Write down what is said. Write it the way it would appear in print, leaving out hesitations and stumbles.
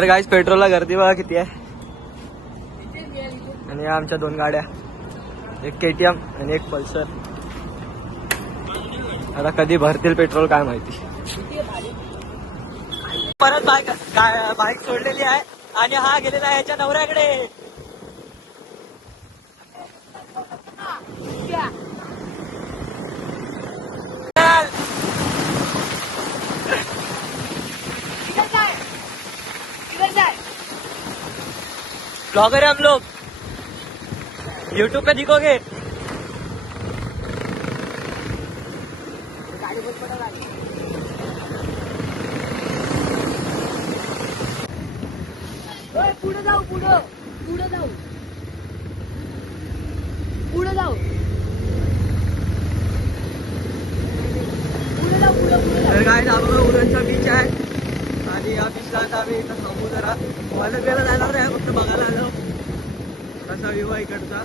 तर गाईस पेट्रोलला गर्दी बघा किती आहे. आणि आमच्या दोन गाड्या, एक KTM आणि एक पल्सर. आता कधी भरतील पेट्रोल काय माहिती. परत बाईक सोडलेली आहे आणि हा गेलेला आहे याच्या नवऱ्याकडे. ब्लॉगर है हम लोग, यूट्यूब पे दिखोगे. पुढे जाऊ पुढे पुढे जाऊ पुढे जाऊ पुढे जाऊ पुढे पुढे तर काय आपलं उरणचा बीच आहे आणि या बीचला आता आम्ही इथं थांबू. जरा मला जायला नाही, फक्त बघायला आलो कसा व्ह्यू आहे इकडचा.